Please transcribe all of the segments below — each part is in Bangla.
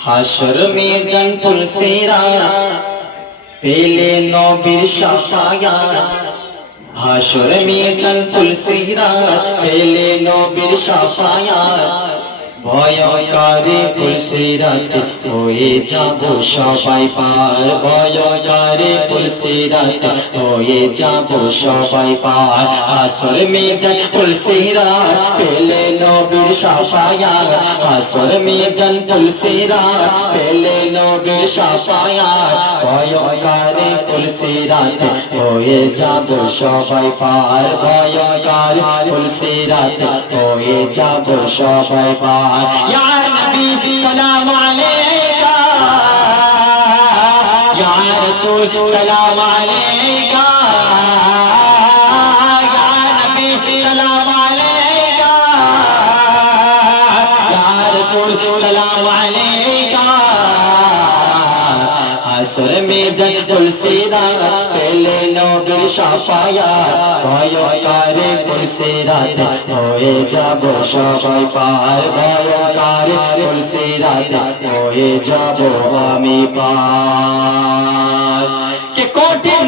হাসর মিজান তুলসিরা পেলে নবীর শাফায়াত হাসর মিজান তুলসিরা পেলে নবীর শাফায়াত ভয়কারী তুলসিরাতে হয়ে যাব সবাই পার। ভয়কারী তুলসিরাতে হয়ে যাব সবাই পার। আসর মিজান তুলসিরাত পেলে নবীর শাফায়াত আসর মিজান তুলসিরাত পেলে নবীর শাফায়াত ভয়কারী তুলসিরাতে হয়ে যাব সবাই পার। ভয়কারী তুলসিরাতে হয়ে যাব সবাই পার। سلام बी یا رسول سلام ज्ञान یا मालेगा سلام बी पीवाला मालेगा यार सूरा मालेगा में जल নবীর শাফায়া ভয়কারে তুলসিরাতে হয়ে যাব সবাই পার ভয়কারে তুলসিরাতে হয়ে যাব আমি পার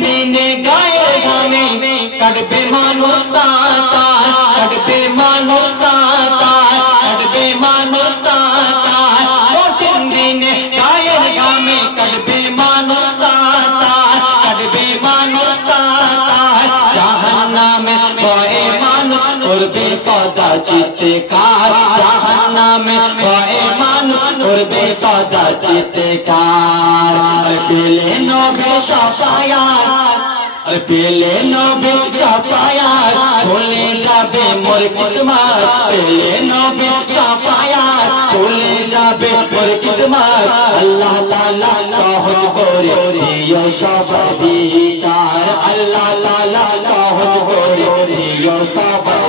দিনে গায়ে কাটবে মানুষ জাহান্নামে ভয়ে মানুষ করবে সদা চিৎকার জাহান্নামে ভয়ে মানুষ করবে সদা চিৎকার পেলে নবে সাফায়াত পেলে নবে সাফায়াত, ভুলে যাবে মোর কিসমত। পেলে নবে সাফায়াত, ভুলে যাবে মোর কিসমত। আল্লাহ তাআলা সহজ করে দিও সবার বিচার দিও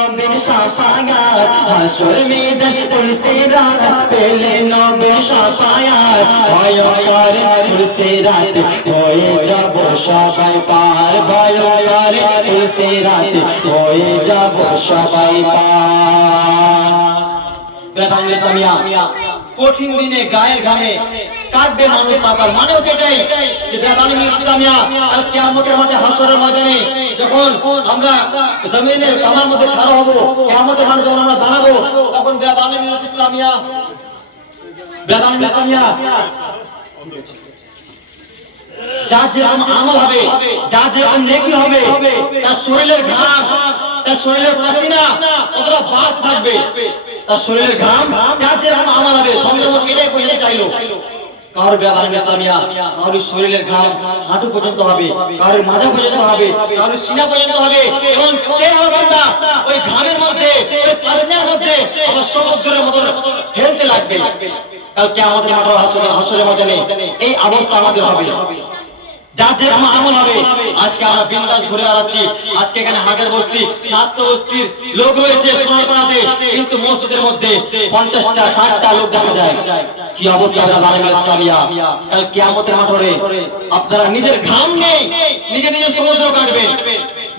নবীর শাফায়াত হাসর মে জল তুলসিরা পেলে নবীর শাফায়াত ভয় করে তুলসিরাত হয়ে যাব সবাই পার, ভয় করে তুলসিরাত হয়ে যাব সবাই পার। কঠিন দিনে গায়ের ঘামে কাটবে মানুষ সাঁতার মানে হচ্ছে এটাই যে বেদানি ইসলামিয়া আর কিয়ামতের মাঠে হাসরের ময়দানে যখন আমরা জমিনের কামার মধ্যে খাড়া হব, কিয়ামতের মাঠে যখন আমরা দাঁড়াবো, তখন বেদানি ইসলামিয়া বেদানি ইসলামিয়া যার যেরকম আমল হবে, যার যেরকম নেকি হবে, তার শরীরের ঘাম, তার শরীরের পাসিনা কতটা বাদ থাকবে। তার শরীরের ঘাম চাইলো। ইসলামিয়া শরীরের ঘাম হাঁটু পর্যন্ত হবে পর্যন্ত হবে সিনা পর্যন্ত হবে, এবং সে আমার বান্দা, ওই ঘামের মধ্যে, ওই পাসিনার মধ্যে সমুদ্রের মতো হেলতে লাগবে। কালকে আমাদের মাঠে হাসরে হাসরে ময়দানে এই অবস্থা আমাদের হবে। আমল হবে। আজকে আমরা বিন্দাস ঘুরে বেড়াচ্ছি আজকে এখানে হাজার বস্তি, সাতশো বস্তির লোক রয়েছে সোনারপাড়াতে কিন্তু মসজিদের মধ্যে পঞ্চাশটা, ষাটটা লোক দেখা যায়। কি অবস্থা কিয়ামতের মাঠরে আপনারা নিজের ঘাম নেই নিজে নিজে সমুদ্র কাটবেন।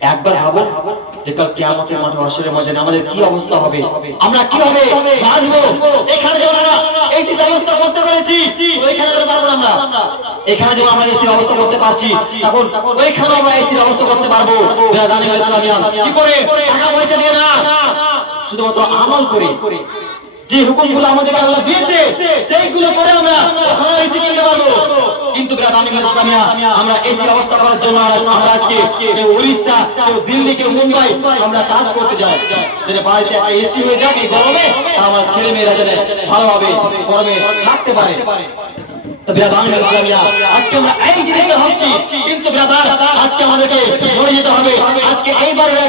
একবার ভাবো যে কাল কিয়ামতের মাঠে আসরে ময়দানে আমাদের কি অবস্থা হবে? আমরা বাঁচবো? এখানে আমরা এসি ব্যবস্থা করতে পেরেছি, ওইখানে পারব আমরা। এখানে আমরা এসি ব্যবস্থা করতে পারছি, তখন ওইখানে আমরা এসি ব্যবস্থা করতে পারব। কি করে? টাকা পয়সা দিয়ে না শুধুমাত্র আমল করে যে হুকুমগুলো আমাদের আল্লাহ দিয়েছে, সেইগুলো করে আমরা এসে কিনতে পারব। কিন্তু আমির এসি ব্যবস্থা করার জন্য আমরা- আজকে কেউ উড়িষ্যা, কেউ দিল্লি, কেউ মুম্বাই, আমরা কাজ করতে যাই। যেন বাড়িতে এসি হয়ে এই গরমে আমার ছেলে মেয়েরা যেন ভালোভাবে গরমে থাকতে পারে। আজকে আমরা এই জিনিসটা ভাবছি। কিন্তু আজকে আমাদেরকে যেতে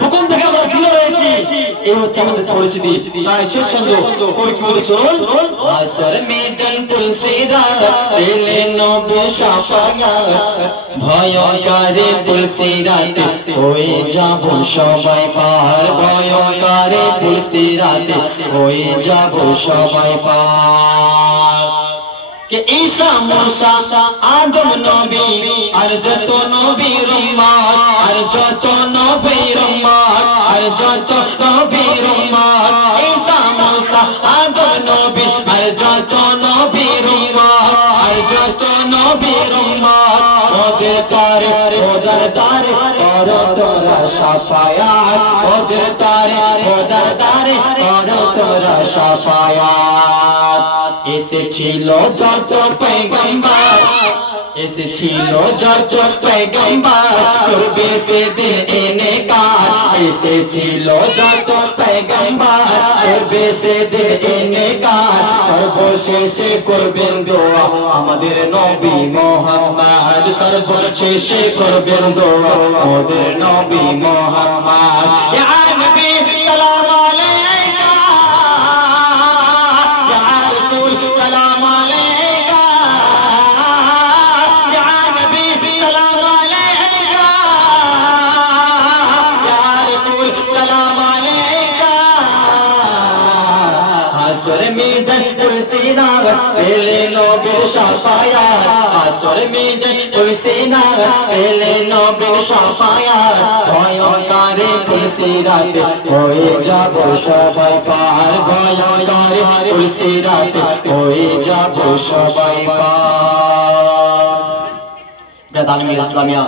হুকুম থেকে আমরা দূরে রয়েছি। এই হচ্ছে আমাদের পরিস্থিতি। তাই শেষ সঙ্গ কবি কি বলে শুনুন। আসর মে জল তুলসীরা পেলে নবে সাফায়াত ভয়ঙ্করে তুলসীরাতে হয়ে যাব সবাই পার ভয়ঙ্করে তুলসীরাতে হয়ে যাব সবাই পার কে ঈশা মুসা আদম নবী আর যত নবীর উম্মত আর যত নবীর উম্মত আর যত নবীর উম্মত ঈশা মুসা আদম নবী আর যত নবীর উম্মত আর যত নবীর উম্মত ওদের তারে ওদের তারে কর তোরা সাফায়াত ওদের তারে ওদের তারে কর তোরা সাফায়াত এসেছিল যত পেগম্বর। এসেছিল যত পেগম্বর। করবে সেদিন এনে কার? এসেছিল যত পেগম্বর। করবে সেদিন এনে কার? সর্বশেষে করবেন দোয়া আমাদের নবী মোহাম্মদ। সর্বশেষে করবেন দোয়া আমাদের নবী মোহাম্মদ। সালাম আসর তুলসিনা পেলে নবীর শাফায়াত আসর মিজান তুলসিনা পেলে নবীর শাফায়াত ভয়ঙ্করে তুলসিরাতে হয়ে যাব সবাই পার, ভয়ঙ্করে তুলসিরাতে হয়ে যাব সবাই পার। বেদান ইসলামিয়া।